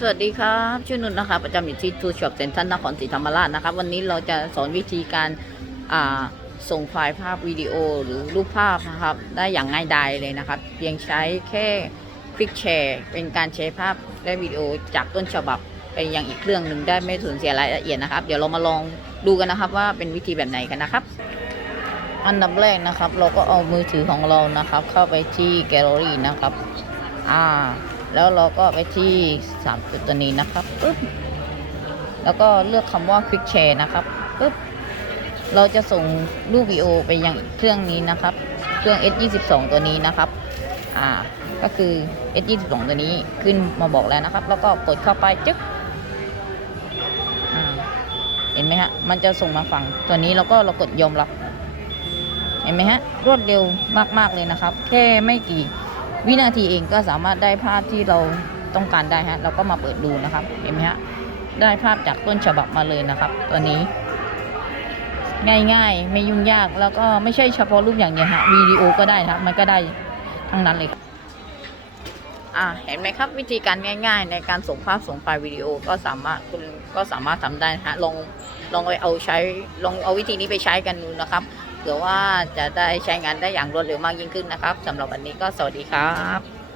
สวัสดีครับชื่อนุ่นนะคะประจำอยู่ที่ทูช็อปเซ็นทรัลนครศรีธรรมราชนะครับ วันนี้เราจะสอนวิธีการส่งไฟล์ภาพวิดีโอหรือรูปภาพนะครับ ได้อย่างง่ายดายเลยนะครับ เพียงใช้แค่คลิกแชร์เป็นการแชร์ภาพและวิดีโอจากต้นฉบับไปยังอีกเครื่องหนึ่งได้ไม่สูญเสียรายละเอียดนะครับ เดี๋ยวเรามาลองดูกันนะครับว่าเป็นวิธีแบบไหนกันนะครับ อันดับแรกนะครับ เราก็เอามือถือของเรานะครับ เข้าไปที่แกลเลอรี่นะครับ อ่า แล้วเราก็ไปที่สามจุดตัวนี้นะครับปึ๊บแล้วก็เลือกคำว่า Quick Share นะครับปึ๊บเราจะส่งรูปวิดีโอไปยังเครื่องนี้นะครับ เครื่อง S22 ตัวนี้นะครับอ่าก็คือ S22 ตัวนี้ขึ้นมาบอกแล้วนะครับ แล้วก็กดเข้าไปจึ๊กเห็นไหมฮะ มันจะส่งมาฝั่งตัวนี้แล้วก็เรากดยอมรับ เห็นไหมฮะ รวดเร็วมาก ๆ เลยนะครับ แค่ไม่กี่ วินาทีเองก็สามารถได้ภาพที่เราต้องการได้ฮะ เราก็มาเปิดดูนะครับ เห็นไหมฮะ ได้ภาพจากต้นฉบับมาเลยนะครับ ตัวนี้ ง่ายๆ ไม่ยุ่งยาก แล้วก็ไม่ใช่เฉพาะรูปอย่างเดียวฮะ วิดีโอก็ได้นะครับ มันก็ได้ทั้งนั้นเลยอ่าเห็นไหมครับวิธีการง่าย ๆ ในการส่งภาพส่งไฟล์วิดีโอก็สามารถคุณก็สามารถทำได้นะฮะลองลองไปเอาใช้ลองเอาวิธีนี้ไปใช้กันดูนะครับ เผื่อว่าจะได้ใช้งานได้อย่างรวดเร็วมากยิ่งขึ้นนะครับสำหรับวันนี้ก็สวัสดีครับ